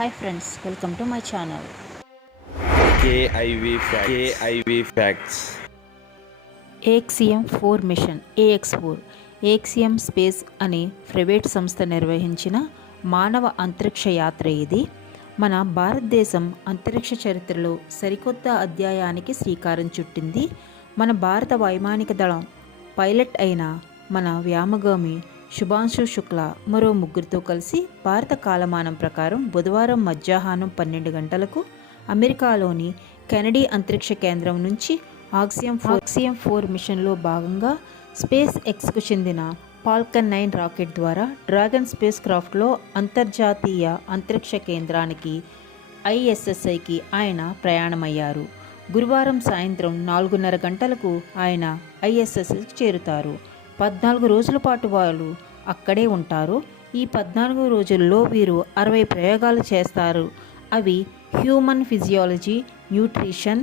Hi friends, welcome to my channel. KIV Facts. AXM-4 mission AX4 AXM space అనే private సంస్థ నిర్వహించిన మానవ అంతరిక్ష యాత్ర ఇది. మన భారతదేశం అంతరిక్ష చరిత్రలో సరికొత్త అధ్యాయానికి శ్రీకారం చుట్టింది. మన భారత వైమానిక దళం పైలట్ అయిన మన వ్యామగామి శుభాంశు శుక్లా మరో ముగ్గురితో కలిసి భారత కాలమానం ప్రకారం బుధవారం మధ్యాహ్నం 12 గంటలకు అమెరికాలోని కెనడీ అంతరిక్ష కేంద్రం నుంచి AXM-4 మిషన్లో భాగంగా స్పేస్ ఎక్స్కు చెందిన ఫాల్కన్ 9 రాకెట్ ద్వారా డ్రాగన్ స్పేస్ క్రాఫ్ట్లో అంతర్జాతీయ అంతరిక్ష కేంద్రానికి ISSకి ఆయన ప్రయాణమయ్యారు. గురువారం సాయంత్రం 4:30 గంటలకు ఆయన ISSకి చేరుతారు. 14 రోజుల పాటు వాళ్ళు అక్కడే ఉంటారు. ఈ 14 రోజుల్లో వీరు 60 ప్రయోగాలు చేస్తారు. అవి హ్యూమన్ ఫిజియాలజీ, న్యూట్రిషన్,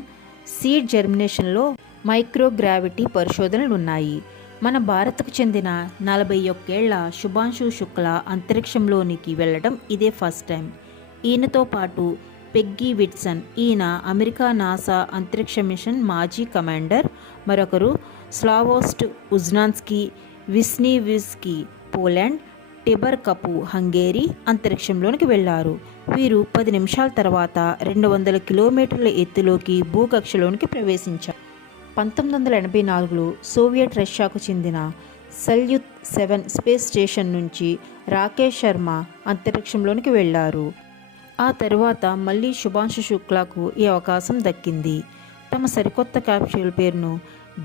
సీడ్ జర్మినేషన్లో మైక్రోగ్రావిటీ పరిశోధనలు ఉన్నాయి. మన భారత్కు చెందిన 41 ఏళ్ల శుభాంశు శుక్లా అంతరిక్షంలోనికి వెళ్ళడం ఇదే ఫస్ట్ టైం. ఈయనతో పాటు పెగ్గీ విట్సన్, ఈయన అమెరికా నాసా అంతరిక్ష మిషన్ మాజీ కమాండర్. మరొకరు స్లావోస్ట్ ఉజ్నాన్స్కీ, విస్నీవిస్కీ పోలాండ్, టిబర్ కపు హంగేరీ అంతరిక్షంలోనికి వెళ్లారు. వీరు 10 నిమిషాల తర్వాత 200 కిలోమీటర్ల ఎత్తులోకి భూకక్షలోనికి ప్రవేశించారు. 1984లో సోవియట్ రష్యాకు చెందిన సల్యూట్ 7 స్పేస్ స్టేషన్ నుంచి రాకేష్ శర్మ అంతరిక్షంలోనికి వెళ్లారు. ఆ తర్వాత మళ్ళీ శుభాంశు శుక్లాకు ఈ అవకాశం దక్కింది. తమ సరికొత్త క్యాప్సూల్ పేరును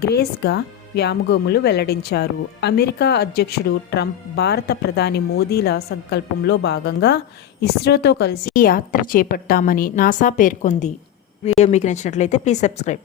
గ్రేస్గా వ్యామగోములు వెల్లడించారు. అమెరికా అధ్యక్షుడు ట్రంప్, భారత ప్రధాని మోదీల సంకల్పంలో భాగంగా ఇస్రోతో కలిసి ఈ యాత్ర చేపట్టామని నాసా పేర్కొంది. వీడియో మీకు నచ్చినట్లయితే ప్లీజ్ సబ్స్క్రైబ్.